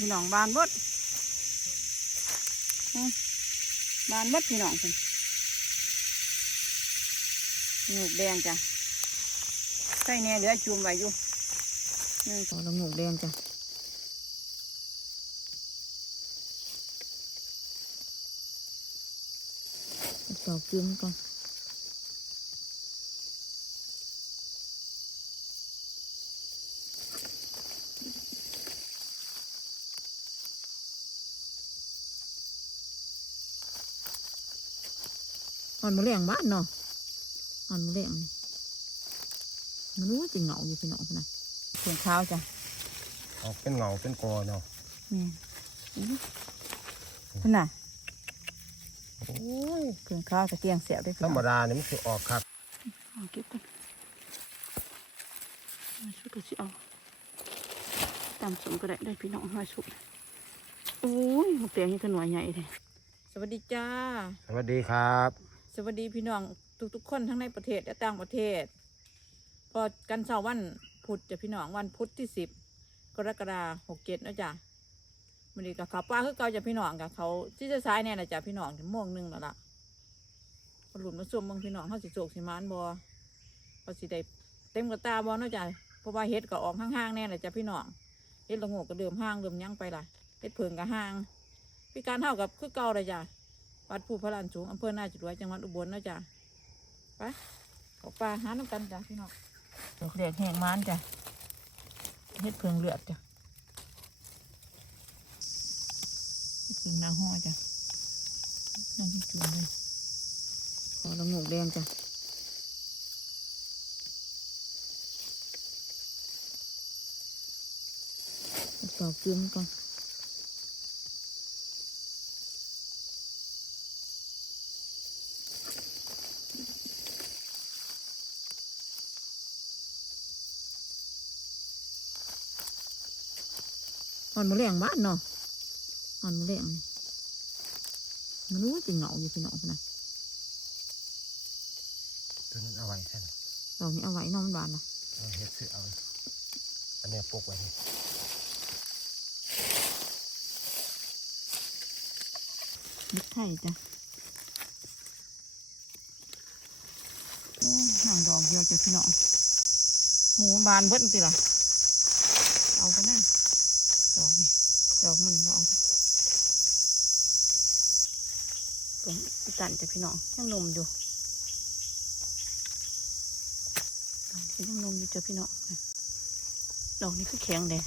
พี่น้องบานบดบานบดพี่น้องเป็นหนูแดงจ้ะใส่แน่เหลือจุ่มไว้อยู่นี่ต่อลงหนูแดงจ้ะต่อจุ่มก่อน อ่อนมะเร็งบ้านเนาะอ่อนมะเร็งนี่มันรู้ว่าจะเหงาอยู่พี่น้องพุ่นนะเสียงเท้าจ้ะออกเป็นเงาเป็นกอเนาะนี่อื้อพุ่นน่ะโอ้ยเครื่องข้าวกระเทียงเสียบได้ธรรมดาเนี่ยมันคือออกครับเอาเก็บก่อนมาชุดก็สิเอาตามสมก็ได้ได้พี่น้องมาชุดโอ้ยหมกแดงนี่ถนวยใหญ่เลยสวัสดีจ้า สวัสดีครับ สวัสดีพี่น้องทุกๆคนทั้งในประเทศและต่างประเทศ พอกันเสาร์วันพุธจะพี่น้องวันพุธที่สิบกรกฎาหกเจ็ดนะจ๊ะมันนี้กับเขาป้าคือเก่าจะพี่น้องกับเขาที่จะซ้ายเนี่ยนะจ๊ะพี่น้องถึงโมงหนึงแล้วล่ะหลุดมาส่วมเมืองพี่น้องเขาสิโศกสิมานบอเขาสิได้เต็มกระตาบอเนะจ๊ะเพราะว่าเฮ็ดก็ออกห้างๆแน่เลยจ้ะพี่น้องเฮ็ดละโงกก็เดิมห้างเดิมยั้งไปล่ะเฮ็ดเพิงกับห้าง พี่การเท่ากับคือเก่าเลยจ้ะ วัดภูพระลานสูงอำเภอนาจุดไว้จังหวัดอุบลนะจ๊ะไปออกปลาหาน้ำกันจ้ะพี่น้องดอกแดกแห้งมันจ้ะเฮ็ดเพิงเลือดจ้ะเฮ็ดเพิงนาห่อจ้ะนั่นจุ่มเลยขอละงกแดงจ้ะตอกจุ่มก่อน อ่อนมะเร็งบ้านเนาะอ่อนมะเร็งนี่มันรู้ว่าจะเหงาอยู่พี่น้องพุ่นนะตัวนั้นเอาไว้แค่นั้นดอกนี้เอาไว้เน้องมันบานนะเอาเฮ็ดซื้อเอาอันเนี้ยปลูกไว้นี่ลึกไทยจ้ะโอ้ยห่างดอกเดียวจ้ะพี่น้องหมูบานเบิ้ลสิล่ะเอากันนะ ดอกนี่ดอกมันนี่บ่เอาผมตันจ้ะพี่น้องยังนมอยู่ดอกนี้ยังนมอยู่จ้ะพี่น้องนะดอกนี้คือแข็งเลย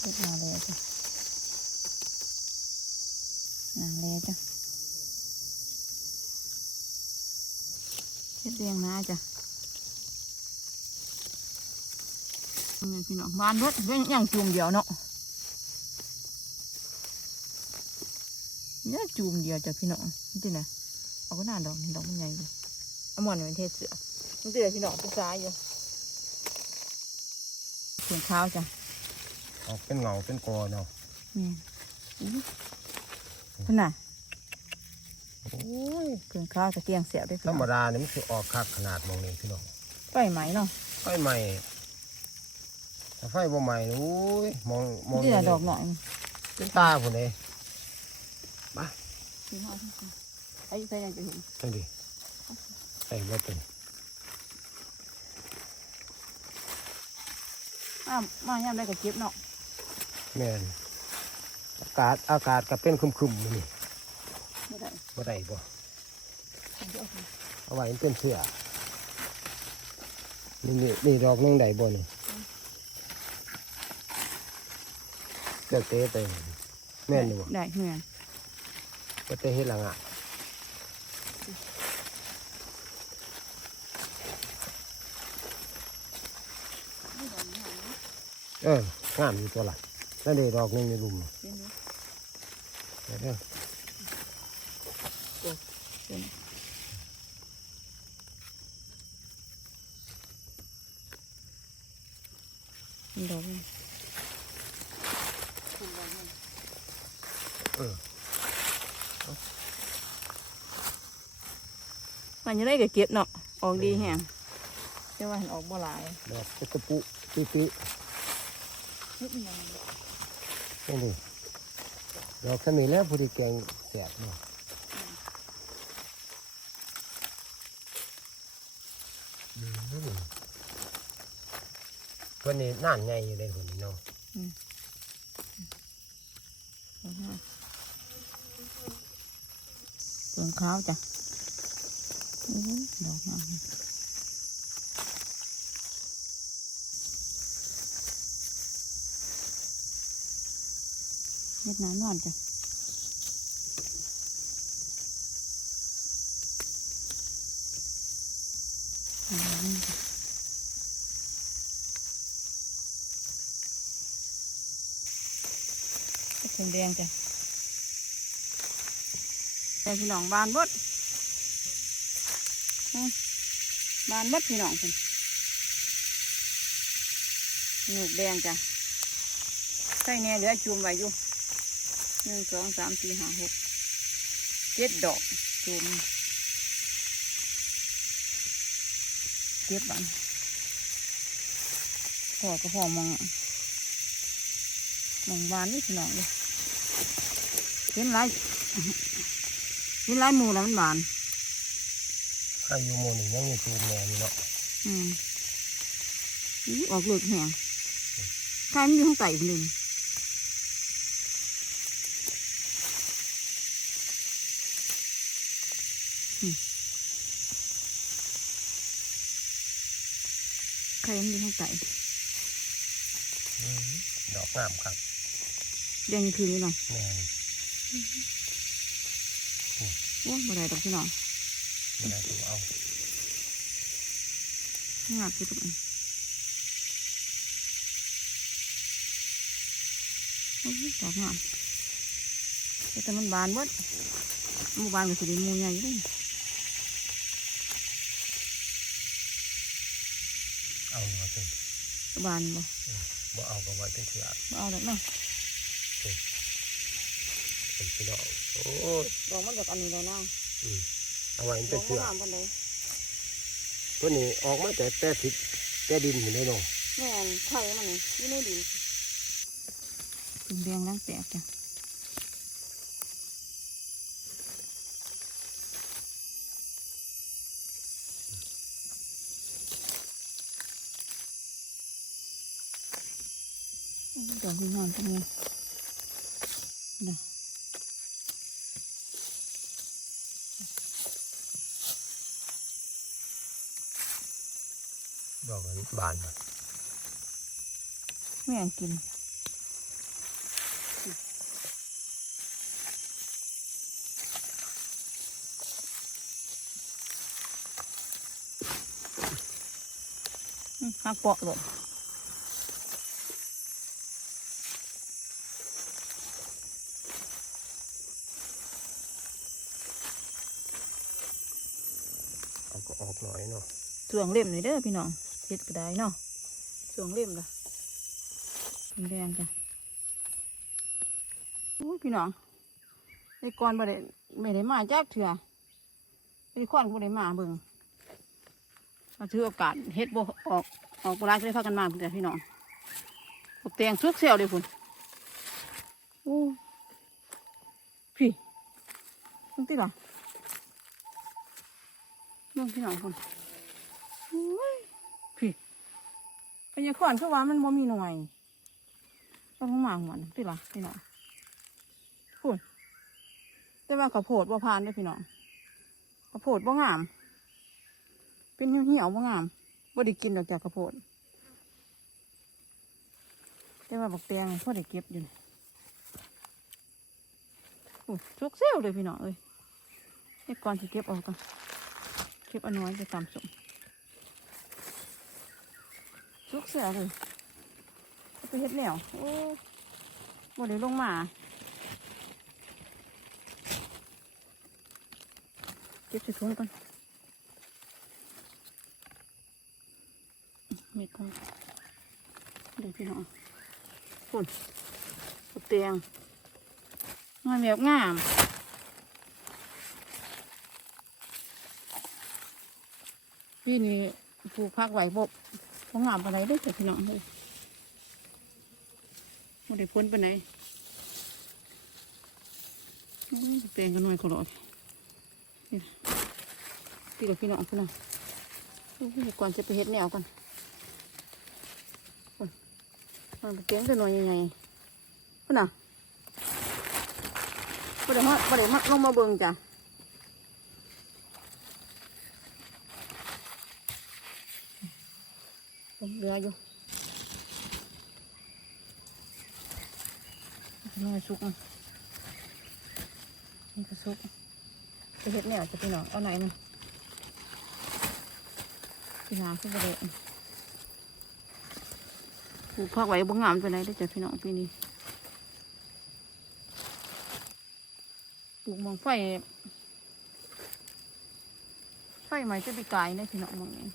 เฮ็ดมาเลยจ้ะนาเลยจ้ะเฮ็ดเรียงนาจ้ะ พี่น้องบ้านรถเรื่องอย่างจูมเดียวเนาะเนี่ยจูมเดียวจ้ะพี่น้องนี่นะเอาก็น่าดอกนี่ดอกมันใหญ่อยู่เอาหมอนนี่เป็นเทศเสือนี่เดี๋ยวพี่น้องไปซ้ายอยู่เสียงข้าวจ้ะออกเป็นเงาเป็นกอเนาะนี่อื้อพุ่นน่ะโอ้ยเครื่องข้าวกระเทียงเสียบได้ธรรมดาเนี่ยมันคือออกครับขนาดมองนี้พี่น้องไฟไหมเนาะไฟใหม่ถ้า ไฟบ่ใหม่นี่โอ้ยมองมองนี่แหละดอกหน่อยเป็นตาผมเลยพี่น้องไอ้ใส่ยังจะเห็นนั่นดิใส่บ่เป็นอ้าวมาย่ำได้กับเจ็บเนาะแม่นอากาศอากาศก็เป็นครึมๆมื้อนี่ไม่ได้บ่ได้บ่เดี๋ยวเอาไว้มันเป็นเสื้อนี่นี่นี่ดอกนึงได้บ่นี่ เจ้าเตะไปแม่นอยู่บ่ได้เหมือนก็เตะเฮ็ดหลังอะเอองามอยู่ตัวละนั่นเด้ดอกนึงในรุมเห็นดูเดี๋ยวเด้อ เห็นนี่ดอกนี่ เออ มันยังได้กับเก็บเนาะ ออกดีแฮงแต่แต่ว่าเห็นออกบ่หลายดอกตะปุปีปีนิดหนึงนี่ดิดอกขมิ้นแล้วผู้ที่แกงแสบเนาะอืมเพิ่นนี่น่านใหญ่อยู่เลยคนนี้เนาะ เปลืองขาวจ้ะโอ้ยดอกงามเม็ดน้ำนอนจ้ะอืมจ้ะเข็ม แต่พี่น้องบานบดบานบดพี่น้องเป็นหนูแดงจ้ะใส่แน่เหลือจุ่มไว้อยู่หนึ่งสองสามสี่ห้าหกเจ็ดดอกจุ่มเก็บบันพอก็พอมองมองบานนี่พี่น้องเลยเห็นไร กินหลายหมูแล้วมันหวานใครอยู่โมนี่ยังมีตูมแม่อยู่เนาะอืมอื้อออกเลือดแห้งใครมันอยู่ข้างใต้คนหนึ่งใครมันอยู่ข้างใต้อืมดอกงามครับเรียงคืนนี้หน่อยแม่ นโอ้บ่ได้ดอกพี่น้องไม่ได้ตัวเอางาบสิทุกอันโอ้ยดอกงามแต่มันบานเบดหมู่บานก็สิได้หมูใหญ่อยู่เด้เอาอยู่ว่าเป็นบานบ่บ่เอาก็ไว้เป็นเสือบ่เอาดอกเนาะเป็นพี่น้อง โอ้ยดอกมันจากอันนี้เลยนะอืมเอาไว้ดเป็อนกเสืมันองามปานใดตัวนี้ออกมาแต่แต่ทิศแต่ดินอยู่เลยเนาะแม่นไข่มันนี่อยู่ในดินถึงแดงล้างแตกจ้ะดอกงามจังเลยนะ ดอกมันบานมาแม่งกินหักเปาะหลงเอาก็ออกหน่อยเนาะ ส่วงเล่มเลยเด้อพี่น้อง ดก็ได้เนาะสวงเล่มละเป็นแดงจ้ะโอ้ยพี่น้องไอ้กอนบ่ได้ไม่ได้มาจักเถื่อไอ้ควันบ่ได้มาเบิ่งมาถือโอกาสเฮ็ดบ่ออกออกโบราณก็ได้พากันมาเพิ่นจ้ะพี่น้องปกแตงสุกเซลเลยพุ่นโอ้พี่ตรงที่ล่ะเบิ่งพี่น้องพุ่น โอ้ยพี่ เป็นยังขวานคือว่ามันบ่มีหน่วยต้องมาหัวนพี่ล่ะพี่น้องพูดแต่ว่าข้าวโพดบ่ผ่านเด้พี่น้องข้าวโพดบ่งาม เป็นเหี่ยวๆบ่งามบ่ได้กินดอกจากข้าวโพดแต่ว่าบักแตงพอได้เก็บอยู่นี่โอ้ยสุกเซลเลยพี่น้องเอ้ยไอ้ก่อนสิเก็บออกก่อนเก็บเอันน้อยจะตำสม สุกเสียเลยไปเฮ็ดแนวโอ้บ่ได้ลงมาเก็บใส่ถุงก่อนเม็ดก่อนเดี๋ยวพี่น้องฝุ่นฝุ่นเตียงงามแบบงามปีนี้ปลูกพักไหวบบ พงามปานไหนได้อเจ้ะพี่น้องเลยบ่ได้พ้นไปไหนอื้อแตงกันหน่อยขอรอดนี่พี่กับพี่น้องพี่น้องก่อนจะไปเฮ็ดแนวกันโอ้ยมันเตียงกันหน่อยยังไงพี่น้องบ่ได้ฮอดบ่ได้มาลงมาเบิ่งจ้ะ เรืออยู่น้อยสุกนี่ก็สุกจะเห็ดเนี่ยจะไปหนองเอาไหนมันพี่น้องขึ้นไปเลยปลูกผักไว้บ่งามไปไหนได้จ้ะพี่น้องปีนี้ปลูกมองไฟไฟไหมจะไปไกลได้พี่น้องมองนี้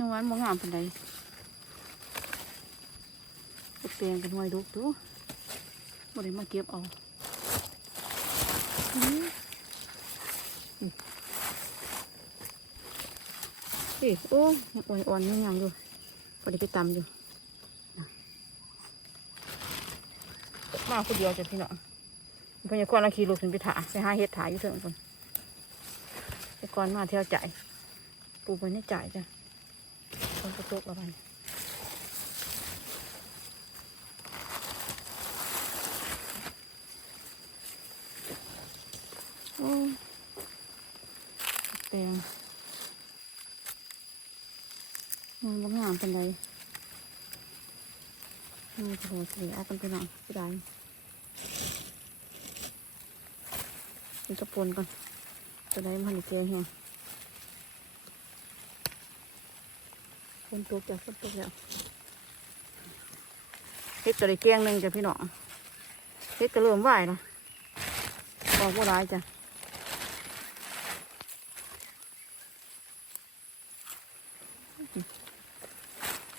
ยังวานบ่งามปานใดตกแต่งกันหน่อยดุตัวบ่ได้มาเก็บเอาเอ้ยโอ้อ่อนอ่อนยังยังอยู่พอได้ไปตำอยู่มาคนเดียวจ้ะพี่น้องพญากรเอาขี่รถขึ้นไปถาไปหาเห็ดถ่ายอยู่เถิงคนพญากรมาเที่ยวจ่ายปูไปในจ่ายจ้ะ กระจกอะไรโอ้แตงมันบางงามเป็นไรนี่โหสีเอากันไปหน่อยก็ได้เป็นกระปนก่อนจะได้มันเจียแห้ง ฝนตกจ้ะฝนตกแล้วเฮ็ดตัวได้เกียงหนึ่งจ้ะพี่น้องเฮ็ดก็เริ่มไหวละออกบ่ได้จ้ะ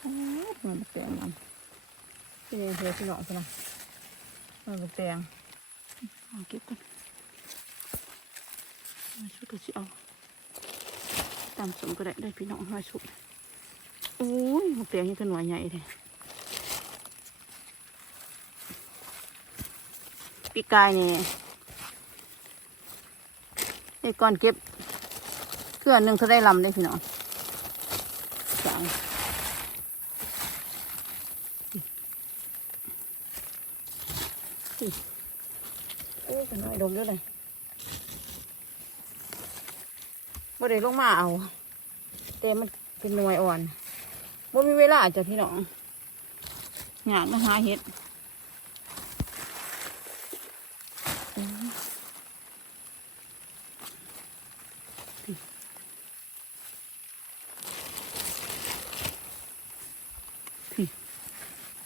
อ้าวมันแตงมันพี่นี่เฮ็ดพี่น้องพุ่นนะมันแตงเอาเก็บกันมาชุดก็สิเอาตามสมก็ได้ได้พี่น้องมาชุด อ้ยหมกแดงนี่ก็หน่วยใหญ่เลยปีกายนี่ไอ้ก้อนเก็บเครื่องหนึ่งเท่าได้ลำได้พี่น้องสามสี่โอ้ยเป็นน้อยดมด้วยเลยบ่ได้ลงมาเอา แต่มันเป็นหน่วยอ่อน บ่มีเวลาจ้ะพี่น้องอยากมาหาเห็ด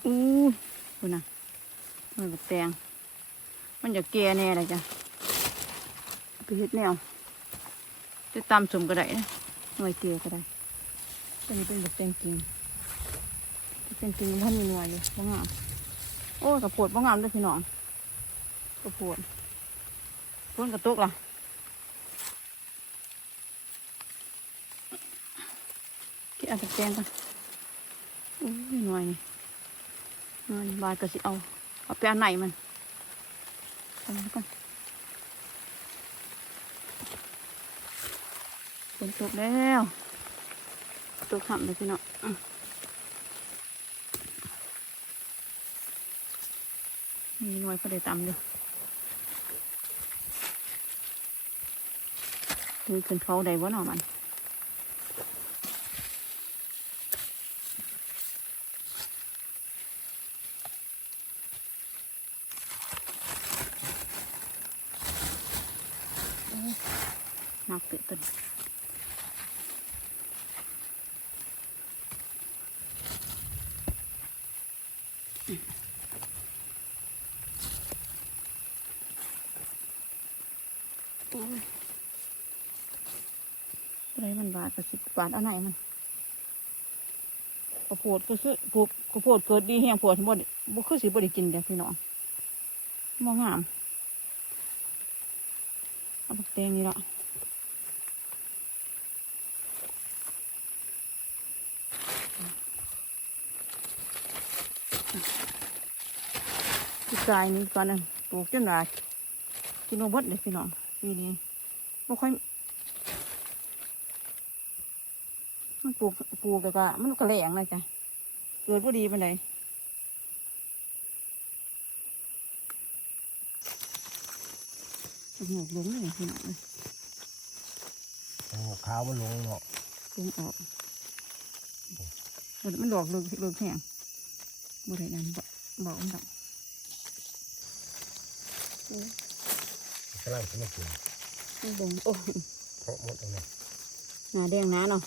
อู้คุณน่ะมันบักแตงมันจะแก่แน่เลยจ้ะไปเห็ดแนวจะตำสมก็ได้นะหน่วยเตียวก็ได้เป็นเป็นแบบเป็นจริง จริงมันมีหน่วยเลยบ้างามโอ้กระโปดบ้างามด้วยพี่น้องกระโปดพ้นกระตุกล่ะกินเอาตะแกงกันโอ้หน่วยนี่หน่วยบายก็สิเอาเอาไปอันไหนมันทำกันฝนตกแล้วตัวขำเลยพี่เนาะ อะมีหน่วยพอได้ตำอยู่คือขึ้นเขาได้บ่เนาะมันหนักเกินตัว หวานอันไหนมันกระโพดก็คือปลูกข้าโพดเกิดดีแห้งโวดบ่ได้บ่คือสิบ่ได้กินเด้พี่น้องมองงามเอาบักแตงนี่ละที่กายนี่ก่อนนึงปลูกจนหลายกินโนบดเลยพี่น้องปีนี้ไม่ค่อย ลูกปลูกแต่ก็มันก็แรงนะจ๊ะเกิดว่าดีปานใดหงอกหลงเลยพี่น้องเลยเอาขาวมันลงเนาะดึงออกมันมันดอกเลือกเลือกแห้งบ่ได้นั่นบอกบอกมันดอกกำลังจะมากินมันเบิ่งโอ้ยเพราะหมดแล้วเนาะหน้าแดงหน้าเนาะ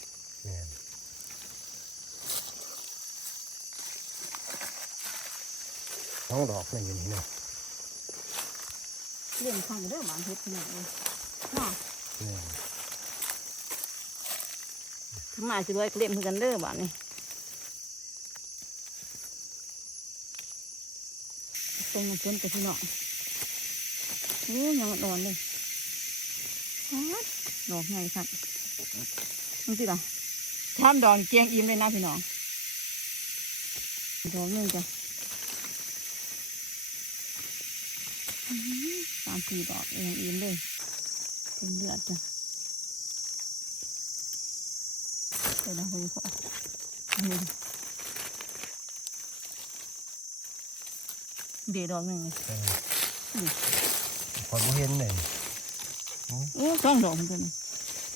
แม่นสองดอกนั่นอยู่นี่เนาะเลี้ยงข้างเด้อหมาเฮ็ดพี่น้องเลยเนาะทำมาสิรวยเลี้ยงกันเด้อบ้านนี้ตรงน้ำฝนกับพี่น้องโอ้ยังอ่อนเลยฮัดดอกใหญ่ครับนี่สิล่ะทำดอนเกียงอิ่มเลยนะพี่น้องดอกนึงจ้ะ อื้อหือสามสี่ดอกเองอิ่มเลย เป็นเลือดจ้ะเดี๋ยวนะคุยขอนี่เดี๋ยวดอกหนึ่งเลยแม่นพอบ่เห็นเลยโอ้สองดอกเหมือนกัน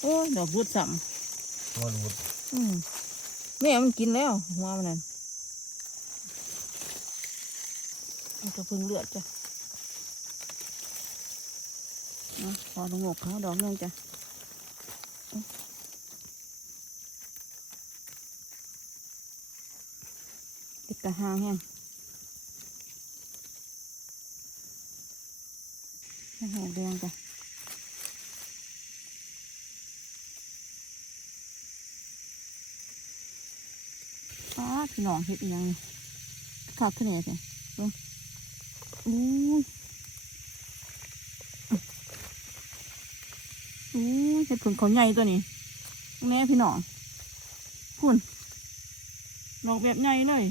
โอ้ดอกรุดสัมว่ารูดอืมแม่มันกินแล้วหัวมันนั่นมันก็เพึ่งเลือดจ้ะเนาะ พอลงอกเขาดอกนึงจ้ะติดกระหางแห้งให้แห้งแดงจ้ะป้าดพี่น้องเห็ดยังนี่ขาดขึ้นเนี่ยจ้ะอู้ยอู้ย เห็ดผลเขาใหญ่ตัวนี้แม่พี่น้องคุณดอกแบบใหญ่เลย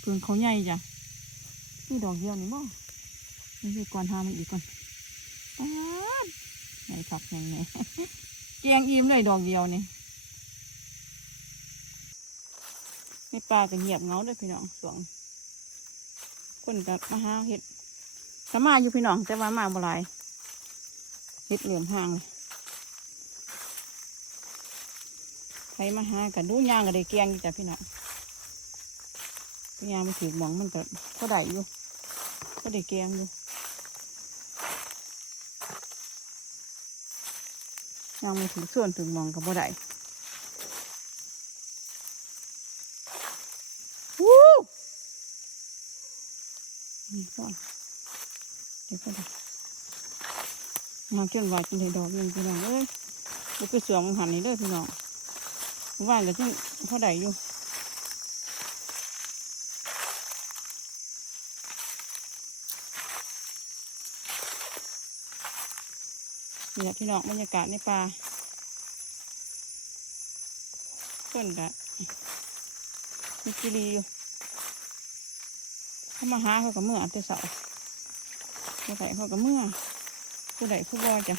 เพิ่งเขาใหญ่จ้ะนี่ดอกเดียวนี่บ่นี่คือก่อนหามันอีกก่อนป๊าดใหญ่ขับใหญ่แหน่แกงอิ่มเลยดอกเดียวนี่ในป่าก็เงียบเงาเลยพี่น้องสวงคนกับมาหาเห็ด ก็มาอยู่พี่น้อง แต่ว่ามาบ่หลายเห็ดเหลื่อมห่างเลยใครมาหากันดูย่างก็ได้แกงอยู่จ้ะพี่น้องพยายามไปถือหมองมันก็ก็ได้อยู่ก็ได้แกงอยู่ยังไม่ถึงส่วนถึงหมองก็บ่ได้วู้นี่ก่อน เดี๋ยวก็ได้งามเกินว่าจนได้ดอกหนึงพี่น้องเอ้ยแล้วก็เสือมันหันนี่เด้อพี่น้องว่านก็จังพอได้อยู่นี่แหละพี่น้องบรรยากาศในป่าต้นกะมีกิรีอยู่เขามาหาเขากับเมื่อแต่เสาร์ เขาไปเขาก็เมื่อผู้ใดผู้บอจ้ะ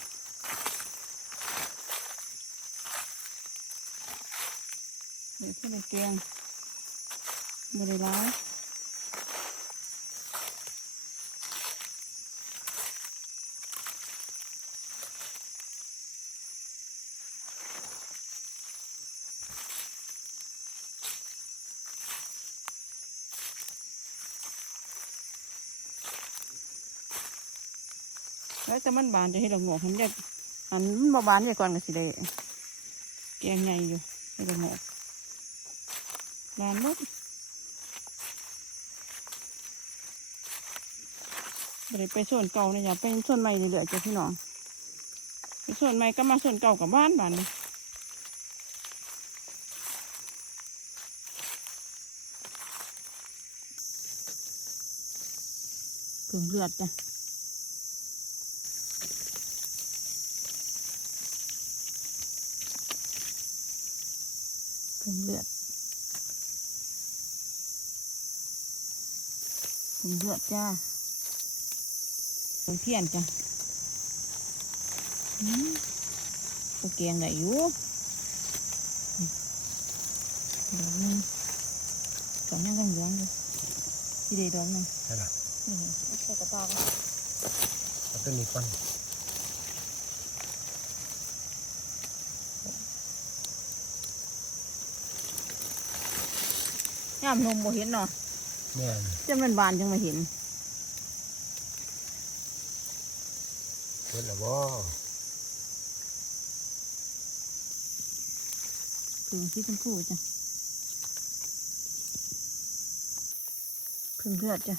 เดี๋ยวผู้ใดเกียงบริร้าย แล้วแต่มันบานจะให้เราหงอกหันจะอันมันบ่บานจะก่อนก็สิได้แกงใหญ่อยู่ให้เราหงอกบานหมดบ่ได้ไปส่วนเก่านะอย่าไปส่วนใหม่เรื่อยๆจ้ะพี่น้องไปส่วนใหม่ก็มาส่วนเก่ากับบ้านบานนี่เกลืองเลือดจ้ะ เพิ่มเลือดเพิ่มเลือดจ้าเพิ่มเพียนจ้ะอืมกูเกียงได้อยู่อืมดอกหนึงดอกยังกันเหลืองอยู่ที่ได้ดอกหนึง ใช่ละ นี่เอาใส่กระเป๋าก่อนเอาตัวนี้ก่อนย่ามนมบ่เห็นเนาะแม่นจนมันบานจังมาเห็นเห็นแล้วบ่พึ่งที่ชมพูจ้ะพึ่งเลือดจ้ะ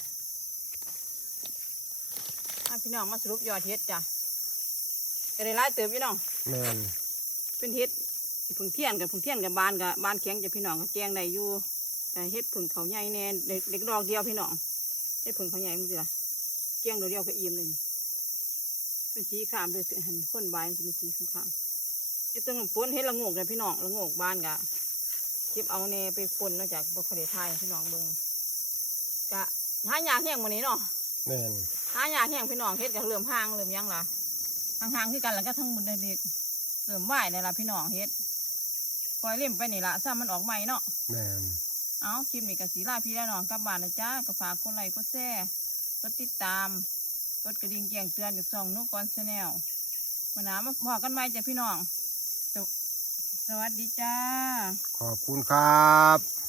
อะพี่น้องมาสรุปยอดเฮ็ดจ้ะก็ได้หลายเติบพี่น้อง แม่นเป็นเฮ็ดพึ่งเทียนกับพึ่งเทียนกับบานกับบานแข็งจ้ะพี่น้องก็แกงได้อยู่แต่ เฮ็ดพึ่งเขาใหญ่แน่เด็กเด็กดอกเดียวพี่น้องเฮ็ดพึ่งเขาใหญ่มึงสิล่ะแกงดอกเดียวก็อิ่มเลยนี่เป็นสีขามเลยสิหันคนบายมันสิเป็นสีขามๆเฮ็ดต้องปนเฮ็ดละโงกเลยพี่น้องละโงกบานกะเก็บเอาเนไปปนนอกจากบคเดไทยพี่น้องเบิงกะหายากแห้งวันนี้เนาะแม่นหายากแห้งพี่น้องเฮ็ดกับเริ่มห่างเริ่มหยังล่ะห่างๆคือกันแล้วก็ทั้งหมดเด็กๆเริ่มไหวนี่ล่ะพี่น้องเฮ็ดปล่อยเล่มไปนี่ละซ้ำมันออกใหม่เนาะแม่น เอาคลิปนี้กับสีลาพี่และน้องกลับบ้านนะจ้ากับฝากกดไลค์กดแชร์กดติดตาม กดกระดิ่งแจ้งเตือนจากช่องนุกกอนชาแนลมาหนามาพอกันไหมจ้ะพี่น้องสสวัสดีจ้า ขอบคุณครับ